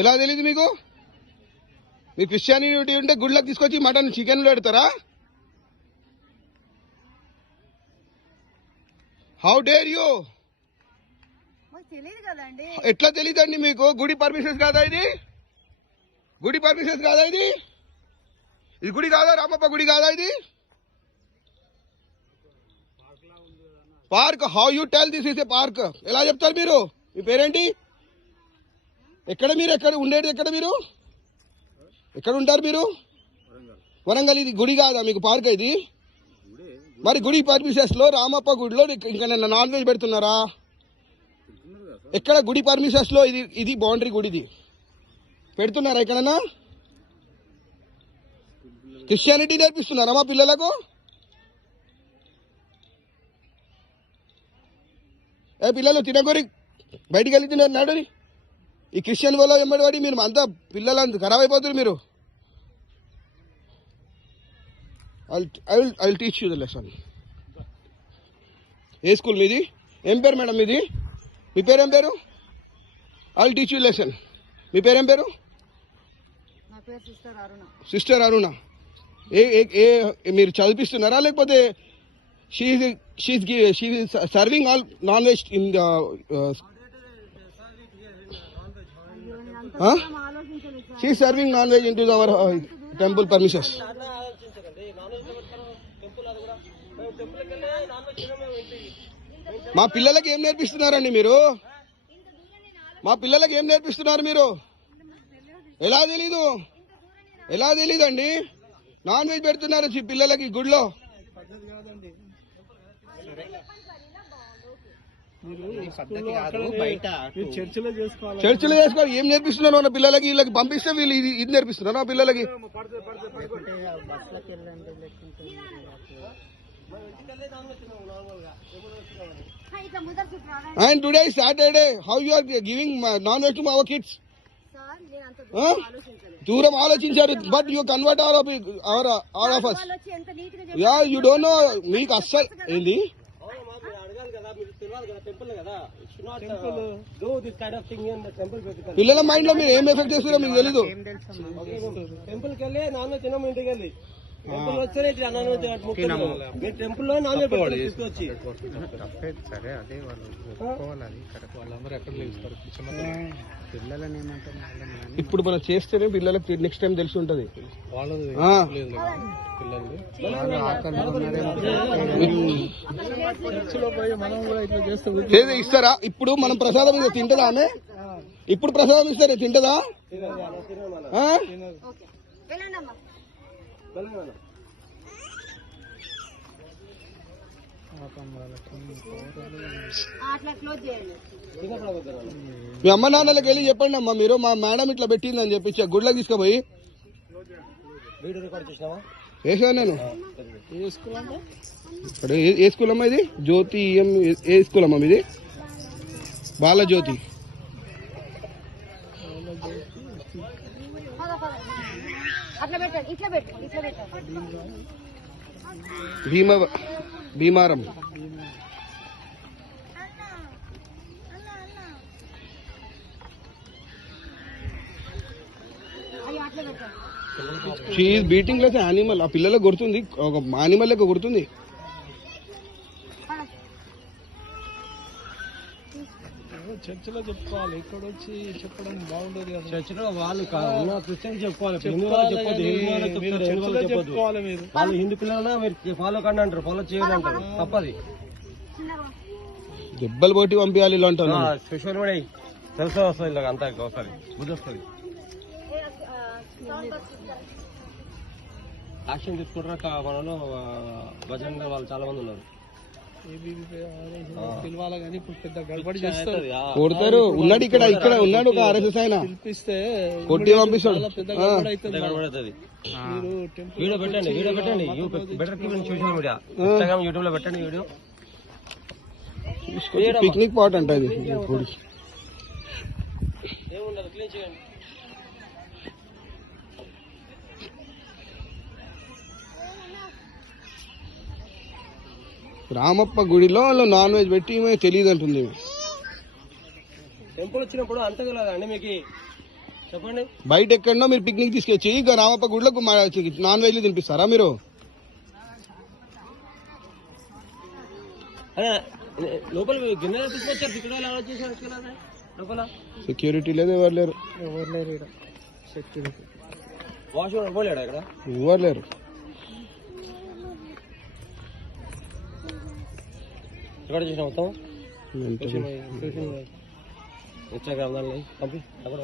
ఎలా తెలియదు మీకు? మీ క్రిస్టియానిటీ ఉంటే గుడ్లకు తీసుకొచ్చి మటన్ చికెన్ పెడతారా? How dare you? ఎట్లా తెలియదండి మీకు? గుడి పర్మిషన్స్ కాదా ఇది? గుడి పర్మిషన్స్ కాదా ఇది? ఇది గుడి కాదా? రామప్ప గుడి కాదా ఇది? Park. How you tell this is a park? ఎలా చెప్తారు మీరు? మీ పేరేంటి? ఎక్కడ మీరు? ఎక్కడ ఉండేది? ఎక్కడ మీరు? ఎక్కడ ఉంటారు మీరు? వరంగల్. ఇది గుడి కాదా మీకు? పార్క్ ఇది? మరి గుడి పర్మిషన్స్ లో రామప్ప గుడిలో ఇంకా నాన్ వెజ్ పెడుతున్నారా? ఎక్కడ గుడి పర్మిషన్స్ లో? ఇది బౌండరీ గుడిది పెడుతున్నారా ఎక్కడన్నా? క్రిస్టియానిటీ నేర్పిస్తున్నారా మా పిల్లలకు? పిల్లలు తినగోరి బయటికి వెళ్ళి తిన్నాడు. ఈ క్రిస్టియన్ వల్ల వెంబడి మీరు అంతా పిల్లలంతా ఖరాబ్ అయిపోతారు మీరు. I will teach you the lesson. ఏ స్కూల్ మీది? ఏం పేరు మేడం మీది? మీ పేరేం పేరు? I will teach you lesson. మీ పేరేం పేరు? సిస్టర్ అరుణ. మీరు చదివిస్తున్నారా లేకపోతే serving all non veg in the she serving non veg in to our temple permissions. మా పిల్లలకి ఏం నేర్పిస్తున్నారండి మీరు? మా పిల్లలకి ఏం నేర్పిస్తున్నారు మీరు? ఎలా తెలీదు? ఎలా తెలీదండి? నాన్ వెజ్ పెడుతున్నారు పిల్లలకి గుడిలో. చర్చిలో చేసుకోవాలి. ఏం నేర్పిస్తున్నారు మన పిల్లలకి? వీళ్ళకి పంపిస్తే వీళ్ళు ఇది నేర్పిస్తున్నారు మా పిల్లలకి. And today is Saturday. How you are giving non-veg to our kids? దూరం ఆలోచించారు. But you convert all of us. Yeah you don't know. మీకు అస్సలు ఏంది? పిల్లల మైండ్ లో మీరు ఏం ఎఫెక్ట్ చేస్తారో మీకు తెలీదు. టెంపుల్ కి వెళ్ళి నాన్ వెజ్ తినము. ఇంటికి వెళ్ళి టెంపుల్ వచ్చే టెంపుల్ లో నాన్ వెజ్ తీసుకొచ్చి సరే అదే వాళ్ళందరూ ఎక్కడ పిల్లలని ఏమంటారు? ఇప్పుడు మనం చేస్తేనే పిల్లలకి నెక్స్ట్ టైం తెలిసి ఉంటది. ఇస్తారా? ఇప్పుడు మనం ప్రసాదం ఇస్తే తింటదా ఆమె? ఇప్పుడు ప్రసాదం ఇస్తారే తింటదా? మీ అమ్మ నాన్నలకు వెళ్ళి చెప్పండి అమ్మా మీరు, మా మేడం ఇట్లా పెట్టిందని చెప్పి గుడ్లకు తీసుకుపోయి. వేసాను నేను. ఇక్కడ ఏ స్కూల్ అమ్మా ఇది? జ్యోతి. ఏ స్కూల్ అమ్మా ఇది? Balajyothi. Bhimaram. She is beating like animal. ఆ పిల్లలకు కొడుతుంది, ఒక యానిమల్ లెక్క కొడుతుంది. చర్చిలో చెప్పుకోవాలి, ఇక్కడ వచ్చి చెప్పడం బాగుండదు కదా. చర్చిలో వాళ్ళు క్రిస్టియన్ చెప్పుకోవాలి. వాళ్ళు హిందూ పిల్లలన్నా మీరు ఫాలో కండి అంటారు, ఫాలో చేయాలి అంటారు. తప్పది. దెబ్బలు పోటీ పంపించాలి ఇలా అంటారు. స్పెషల్ కూడా తెలుసు వస్తుంది ఇలా అంతా ఒకసారి బుద్ధి వస్తుంది. యాక్షన్ తీసుకుంటారా మనలో భజన వాళ్ళు చాలా మంది ఉన్నారు. కొడతారు. ఉన్నాడు ఇక్కడ ఉన్నాడు ఒక RSS ఆయన కొట్టి పంపిస్తాడు. వీడియో పెట్టండి సోషల్ మీడియా ఇన్స్టాగ్రామ్ యూట్యూబ్ లో పెట్టండి వీడియో. పిక్నిక్ పాట్ అంట ఇది. ఏముండదు, క్లీన్ చేయండి. రామప్ప గుడిలో నాన్ వెజ్ పెట్టి తెలియదు అంటుంది. టెంపుల్ వచ్చినప్పుడు అంత తెలియదు అండి మీకు చెప్పండి. బయట ఎక్కడో మీరు పిక్నిక్ తీసుకొచ్చి ఇక రామప్ప గుడిలో నాన్ వెజ్ తినిపిస్తారా మీరు? అదే లోపల గిన్నె తీసుకొచ్చారు తిక్కడాలు అలా చేసి లోపల సెక్యూరిటీ లేదు, ఎవరు లేరు. సెక్యూరిటీ వాష్రూమ్ పోలేడా ఇక్కడ? ఎవరు లేరు. ఎక్కడ చూసినా మొత్తం ఇన్స్టాగ్రామ్ దాన్ని పంపి అక్కడ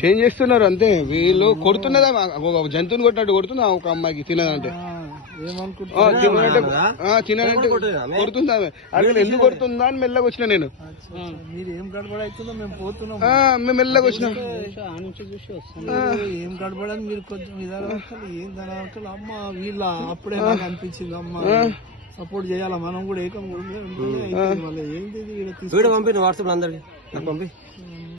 చేంజ్ చేస్తున్నారు అంతే. వీళ్ళు కొడుతున్నదా ఒక జంతువుని కొట్టినట్టు కొడుతుందా ఒక అమ్మాయికి తినదంటే తినదంటే కొడుతుందా? అసలు ఎందుకు కొడుతుందా అని మెల్లగా వచ్చిన నేను. మీరు ఏం గడబడ అవుతుందో మేము పోతున్నాం, మేము మెల్లగా వచ్చినాం. ఏం గడబడని మీరు కొంచెం ఏం దాని అమ్మ వీళ్ళ అప్పుడే నాకు అనిపించింది అమ్మ సపోర్ట్ చేయాలా మనం కూడా ఏకంగా ఏంటి పంపి వాట్సాప్ అందరికి పంపి